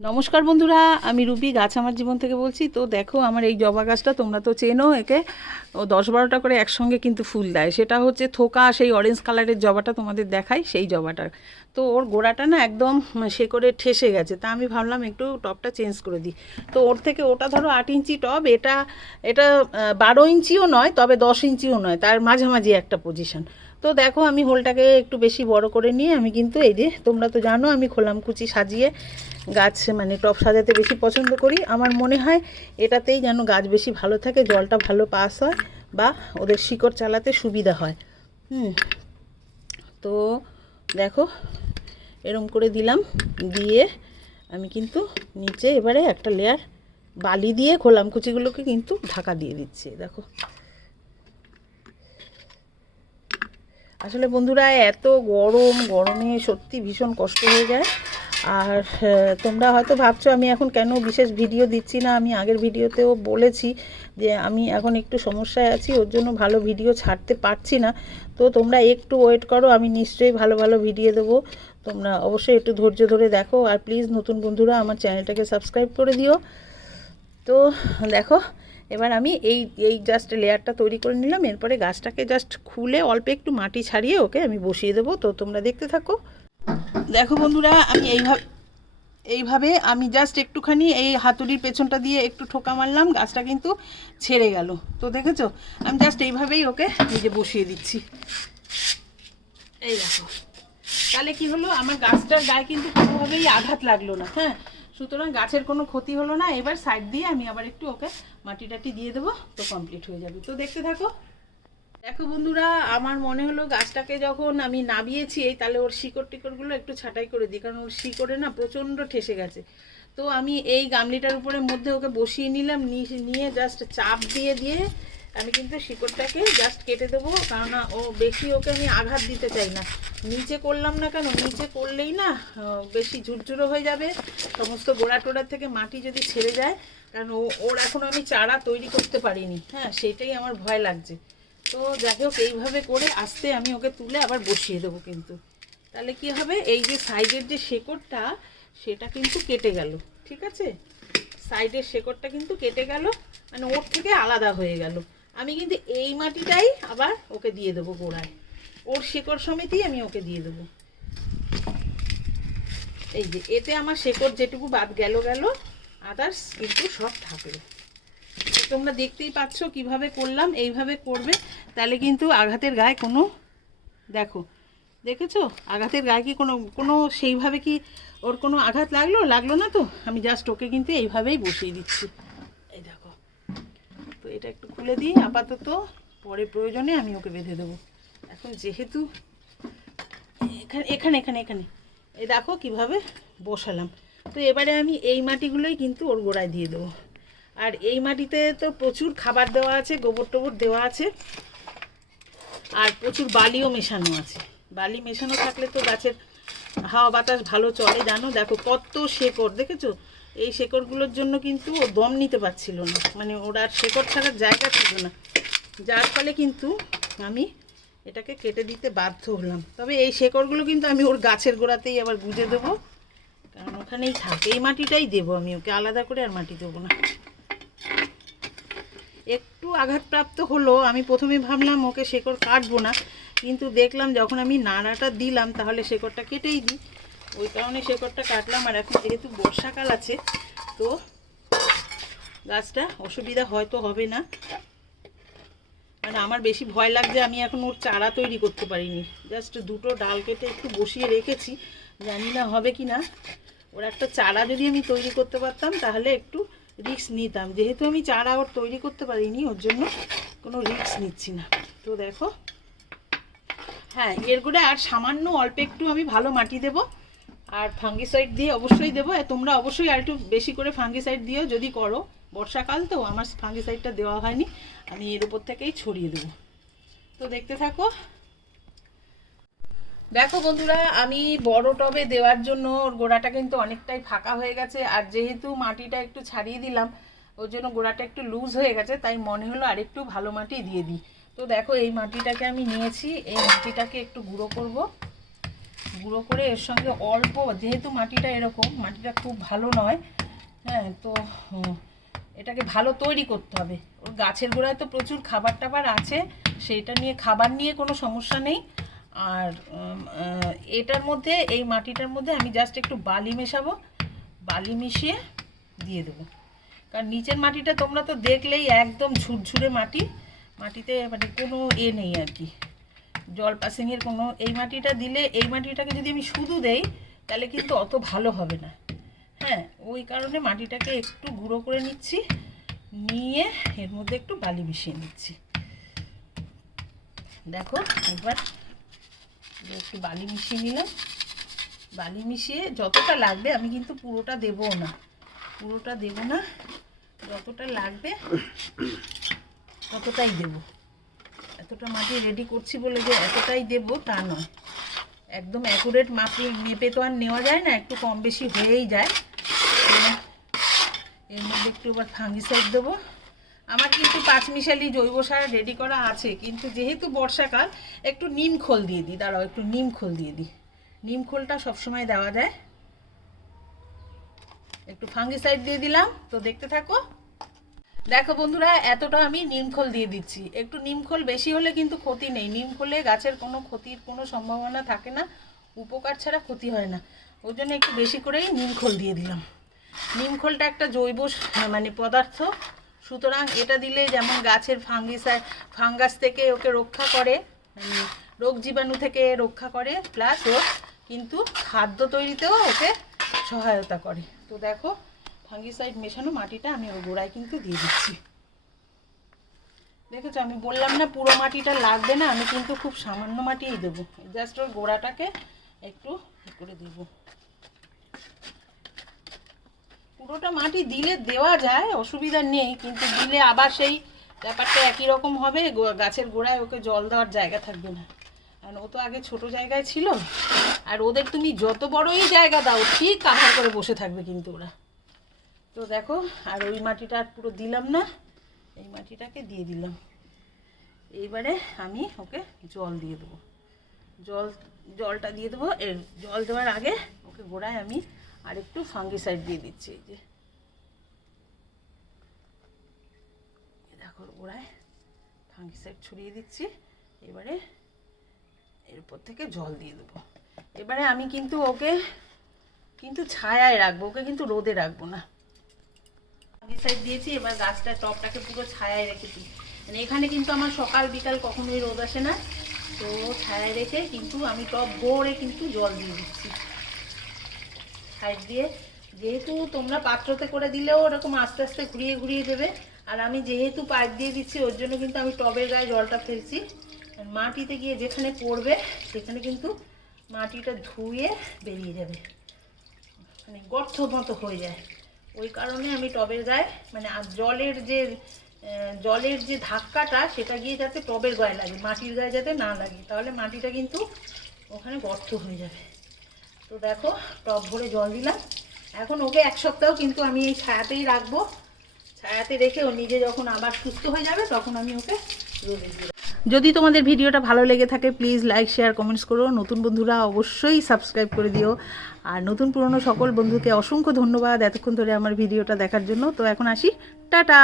নমস্কার বন্ধুরা, আমি রুবি, গাছ আমার জীবন থেকে বলছি। তো দেখো, আমার এই জবা গাছটা তোমরা তো চেনো, একে ও দশ বারোটা করে একসঙ্গে কিন্তু ফুল দেয়। সেটা হচ্ছে থোকা, সেই অরেঞ্জ কালারের জবাটা তোমাদের দেখাই, সেই জবাটার। তো ওর গোড়াটা না একদম সে করে ঠেসে গেছে, তা আমি ভাবলাম একটু টপটা চেঞ্জ করে দিই। তো ওর থেকে ওটা ধরো আট ইঞ্চি টব এটা এটা বারো ইঞ্চিও নয়, তবে দশ ইঞ্চিও নয়, তার মাঝামাঝি একটা পজিশন তো দেখো আমি হোলটাকে একটু বেশি বড় করে নিয়ে আমি কিন্তু এই যে, তোমরা তো জানো আমি খোলাম কুচি সাজিয়ে গাছ মানে টব সাজাতে বেশি পছন্দ করি। আমার মনে হয় এটাতেই যেন গাছ বেশি ভালো থাকে, জলটা ভালো পাস হয় বা ওদের শিকড় চালাতে সুবিধা হয়। হুম, তো দেখো এরম করে দিলাম, দিয়ে আমি কিন্তু নিচে এবারে একটা লেয়ার বালি দিয়ে খোলাম কুচিগুলোকে কিন্তু ঢাকা দিয়ে দিচ্ছি, দেখো। আসলে বন্ধুরা, এত গরম, গরমে সত্যি ভীষণ কষ্ট হয়ে যায়। আর তোমরা হয়তো ভাবছ আমি এখন কেন বিশেষ ভিডিও দিচ্ছি না? আমি আগের ভিডিওতেও বলেছি যে আমি এখন একটু সমস্যায় আছি, ওর জন্য ভালো ভিডিও ছাড়তে পারছি না। তো তোমরা একটু ওয়েট করো, আমি নিশ্চয়ই ভালো ভালো ভিডিও দেবো। তোমরা অবশ্যই একটু ধৈর্য ধরে দেখো। আর প্লিজ নতুন বন্ধুরা, আমার চ্যানেলটাকে সাবস্ক্রাইব করে দিও। তো দেখো এবার আমি এই এই জাস্ট লেয়ারটা তৈরি করে নিলাম, এরপরে গাছটাকে জাস্ট খুলে অল্প একটু মাটি ছাড়িয়ে ওকে আমি বসিয়ে দেবো। তো তোমরা দেখতে থাকো। দেখো বন্ধুরা, আমি এইভাবে এইভাবে আমি জাস্ট একটুখানি এই হাতুড়ির পেছনটা দিয়ে একটু ঠোকা মারলাম, গাছটা কিন্তু ছেড়ে গেল। তো দেখেছ? আমি জাস্ট এইভাবেই ওকে নিজে বসিয়ে দিচ্ছি। এই দেখো। তাহলে কি হলো? আমার গাছটার গায়ে কিন্তু কোনোভাবেই আঘাত লাগল না হ্যাঁ? সুতরাং গাছের কোনো ক্ষতি হলো না। এবার সাইড দিয়ে আমি আবার একটু ওকে মাটি টাটি দিয়ে দেবো, তো কমপ্লিট হয়ে যাবে। তো দেখতে থাকো। দেখো বন্ধুরা, আমার মনে হলো গাছটাকে যখন আমি নাবিয়েছি এই তাহলে ওর শিকড় টিকড়গুলো একটু ছাটাই করে দিই, কারণ ওর শিকড়ে না প্রচণ্ড ঠেসে গেছে। তো আমি এই গামলিটার উপরে মধ্যে ওকে বসিয়ে নিলাম, নিয়ে জাস্ট চাপ দিয়ে দিয়ে আমি কিন্তু শিকড়টাকে জাস্ট কেটে দেবো, কেননা ও বেশি ওকে আমি আঘাত দিতে চাই না। নিচে করলাম না কেন? নিচে করলেই না বেশি ঝুরঝুরো হয়ে যাবে। সমস্ত গোড়া টোড়া থেকে মাটি যদি ছেড়ে যায়, কারণ ও, ওর এখন আমি চারা তৈরি করতে পারিনি। হ্যাঁ সেটাই আমার ভয় লাগছে। তো যাই হোক, এইভাবে করে আস্তে আমি ওকে তুলে আবার বসিয়ে দেবো কিন্তু। তাহলে কি হবে? এই যে সাইডের যে শেকড়টা, সেটা কিন্তু কেটে গেল। ঠিক আছে? সাইডের শেকড়টা কিন্তু কেটে গেল মানে ওর থেকে আলাদা হয়ে গেল। আমি কিন্তু এই মাটিটাই আবার ওকে দিয়ে দেবো গোড়ায়। ওর শেকড় সমেতই আমি ওকে দিয়ে দেবো। এই যে, এতে আমার শেকড় যেটুকু বাদ গেল গেল আদার্স কিন্তু সব থাকল। তোমরা দেখতেই পাচ্ছ কীভাবে করলাম, এইভাবে করবে, তাহলে কিন্তু আঘাতের গায়ে কোনো, দেখো, দেখেছ? আঘাতের গায়ে কি কোনো কোনো সেইভাবে কি ওর কোনো আঘাত লাগল? লাগল না তো? আমি জাস্ট ওকে কিন্তু এইভাবেই বসিয়ে দিচ্ছি। এটা একটু খুলে দিই, আপাতত পরে প্রয়োজনে আমি ওকে বেঁধে দেবো। এখন যেহেতু এখানে এখানে এখানে এখানে। এই দেখো কীভাবে বসালাম। তো এবারে আমি এই মাটিগুলোই কিন্তু ওর গোড়ায় দিয়ে দেবো। আর এই মাটিতে তো প্রচুর খাবার দেওয়া আছে, গোবর টোবর দেওয়া আছে, আর প্রচুর বালিও মেশানো আছে। বালি মেশানো থাকলে তো গাছের হাওয়া বাতাস ভালো চলে, জানো? দেখো কত শেকড়, দেখেছ? এই শেকড়গুলোর জন্য কিন্তু ও দম নিতে পারছিল না। মানে ওর আর শেকড় ছাড়ার জায়গা ছিল না। যার ফলে কিন্তু আমি এটাকে কেটে দিতে বাধ্য হলাম। তবে এই শেকড়গুলো কিন্তু আমি ওর গাছের গোড়াতেই আবার গুঁজে দেবো। কারণ ওখানেই থাকে। এই মাটিটাই দেবো আমি ওকে। আলাদা করে আর মাটি দেবো না। একটু আঘাতপ্রাপ্ত হলো। আমি প্রথমে ভাবলাম ওকে শেকড় কাটবো না। কিন্তু দেখলাম যখন আমি নাড়াটা দিলাম, তাহলে শেকড়টা কেটেই দিই। ওই কারণে শেকড়টা কাটলাম, আর এখন যেহেতু বর্ষাকাল আছে, তো গাছটা অসুবিধা হয়তো হবে না। মানে আমার বেশি ভয় লাগছে, আমি এখন ওর চারা তৈরি করতে পারিনি। জাস্ট দুটো ডাল কেটে একটু বসিয়ে রেখেছি, জানি না হবে কি না। ওর একটা চারা যদি আমি তৈরি করতে পারতাম, তাহলে একটু রিস্ক নিতাম। যেহেতু আমি চারা ওর তৈরি করতে পারিনি, ওর জন্য কোনো রিক্স নিচ্ছি না। তো দেখো হ্যাঁ এর করে আর সামান্য অল্প একটু আমি ভালো মাটি দেবো। আর ফাঙ্গিসাইড দিয়ে অবশ্যই দেবো। তোমরা অবশ্যই আর একটু বেশি করে ফাঙ্গিসাইড দিও যদি করো। বর্ষাকাল তো আমার ফাঙ্গিসাইডটা দেওয়া হয়নি। আমি এর উপর থেকেই ছড়িয়ে দেবো। তো দেখতে থাকো। দেখো বন্ধুরা, আমি বড় টবে দেওয়ার জন্য ওর গোড়াটা কিন্তু অনেকটাই ফাঁকা হয়ে গেছে। আর যেহেতু মাটিটা একটু ছাড়িয়ে দিলাম, ওর জন্য গোড়াটা একটু লুজ হয়ে গেছে, তাই মনে হলো আরেকটু ভালো মাটি দিয়ে দিই। তো দেখো, এই মাটিটাকে আমি নিয়েছি। এই মাটিটাকে একটু গুঁড়ো করব। গুঁড়ো করে এর সঙ্গে অল্প, যেহেতু মাটিটা এরকম, মাটিটা খুব ভালো নয় হ্যাঁ তো এটাকে ভালো তৈরি করতে হবে। ওর গাছের গোড়ায় তো প্রচুর খাবার টাবার আছে, সেইটা নিয়ে খাবার নিয়ে কোনো সমস্যা নেই। আর এটার মধ্যে, এই মাটিটার মধ্যে আমি জাস্ট একটু বালি মেশাবো, বালি মিশিয়ে দিয়ে দেবো। কারণ নিচের মাটিটা তোমরা তো দেখলেই একদম ঝুরঝুরে মাটি, মাটিতে মানে কোনো এ নেই আর কি। জল পাসিংয়ের কোনো এই মাটিটা দিলে এই মাটিটাকে যদি আমি শুধু দেই, তাহলে কিন্তু অত ভালো হবে না। হ্যাঁ ওই কারণে মাটিটাকে একটু গুঁড়ো করে নিচ্ছি, নিয়ে এর মধ্যে একটু বালি মিশিয়ে নিচ্ছি। দেখো, একবার একটু বালি মিশিয়ে নিলাম। বালি মিশিয়ে যতটা লাগবে, আমি কিন্তু পুরোটা দেবো না। পুরোটা দেবো না, যতটা লাগবে, ততটাই দেবো। এতটা মাটি রেডি করছি বলে যে এতটাই দেবো তা নয়। একদম অ্যাকুরেট মাপে মেপে তো আর নেওয়া যায় না, একটু কম বেশি হয়েই যায়। এর মধ্যে একটু এবার ফাঙ্গিসাইড দেবো। আমার কিন্তু পাঁচমিশালি জৈব সার রেডি করা আছে, কিন্তু যেহেতু বর্ষাকাল, একটু নিম খোল দিয়ে দিই। দাঁড়াও, একটু নিম খোল দিয়ে দিই। নিম খোলটা সবসময় দেওয়া যায়। একটু ফাঙ্গিসাইড দিয়ে দিলাম। তো দেখতে থাকো দেখো বন্ধুরা, এতটা আমি নিমখোল দিয়ে দিচ্ছি। একটু নিমখোল বেশি হলে কিন্তু ক্ষতি নেই। নিমখোলে গাছের কোনো ক্ষতির কোনো সম্ভাবনা থাকে না। উপকার ছাড়া ক্ষতি হয় না। ওই জন্য একটু বেশি করেই নিমখোল দিয়ে দিলাম। নিমখোলটা একটা জৈব মানে পদার্থ। সুতরাং এটা দিলে যেমন গাছের ফাঙ্গিসাই ফাঙ্গাস থেকে ওকে রক্ষা করে মানে রোগ জীবাণু থেকে রক্ষা করে, প্লাস ও কিন্তু খাদ্য তৈরিতেও ওকে সহায়তা করে। তো দেখো ফাঙ্গিসাইড মেশানো মাটিটা আমি ওর গোড়ায় কিন্তু দিয়ে দিচ্ছি। দেখেছ, আমি বললাম না পুরো মাটিটা লাগবে না, আমি কিন্তু খুব সামান্য মাটিই দেবো। জাস্ট ওর গোড়াটাকে একটু করে দেবো। পুরোটা মাটি দিলে দেওয়া যায়, অসুবিধা নেই, কিন্তু দিলে আবার সেই ব্যাপারটা একই রকম হবে গাছের গোড়ায় ওকে জল দেওয়ার জায়গা থাকবে না। কারণ ও তো আগে ছোট জায়গায় ছিল, আর ওদের তুমি যত বড়ই জায়গা দাও, ঠিক কাভার করে বসে থাকবে কিন্তু ওরা। তো দেখো, আর ওই মাটিটা আর পুরো দিলাম না। এই মাটিটাকে দিয়ে দিলাম। এইবারে আমি ওকে জল দিয়ে দেবো। জল, জলটা দিয়ে দেবো। এর জল দেওয়ার আগে ওকে গোড়ায় আমি আর একটু ফাঙ্গিসাইড দিয়ে দিচ্ছি। এই যে। দেখো, গোড়ায় ফাঙ্গিসাইড ছড়িয়ে দিচ্ছি। এবারে এর উপর থেকে জল দিয়ে দেবো। এবারে আমি কিন্তু ওকে কিন্তু ছায়ায় রাখব, ওকে কিন্তু রোদে রাখব না। সাইড দিয়েছি, এবার গাছটা টপটাকে পুরো ছায়ায় রেখেছি। মানে এখানে কিন্তু আমার সকাল বিকাল কখনোই রোদ আসে না। তো ছায়ায় রেখে কিন্তু আমি টপ ভরে কিন্তু জল দিয়ে দিচ্ছি। সাইড দিয়ে যেহেতু তোমরা পাত্রতে করে দিলেও ওরকম আস্তে আস্তে ঘুরিয়ে ঘুরিয়ে দেবে। আর আমি যেহেতু পাইপ দিয়ে দিচ্ছি, ওর জন্য কিন্তু আমি টবের গায়ে জলটা ফেলছি। মাটিতে গিয়ে যেখানে পড়বে, সেখানে কিন্তু মাটিটা ধুয়ে বেরিয়ে যাবে। মানে গর্ত মতো হয়ে যায়। ওই কারণে আমি টবের গায়ে মানে আর জলের যে জলের যে ধাক্কাটা, সেটা গিয়ে যাতে টবের গায়ে লাগে, মাটির গায়ে যাতে না লাগে, তাহলে মাটিটা কিন্তু ওখানে গর্ত হয়ে যাবে। তো দেখো, টব ভরে জল দিলাম। এখন ওকে এক সপ্তাহ কিন্তু আমি এই ছায়াতেই রাখব। ছায়াতে রেখে ও নিজে যখন আবার সুস্থ হয়ে যাবে, তখন আমি ওকে রোদে দিয়ে যদি তোমাদের ভিডিওটা ভালো লেগে থাকে প্লিজ লাইক শেয়ার কমেন্টস করো। নতুন বন্ধুরা অবশ্যই সাবস্ক্রাইব করে দিও। আর নতুন পুরনো সকল বন্ধুকে অসংখ্য ধন্যবাদ এতক্ষণ ধরে আমার ভিডিওটা দেখার জন্য। তো এখন আসি। টাটা!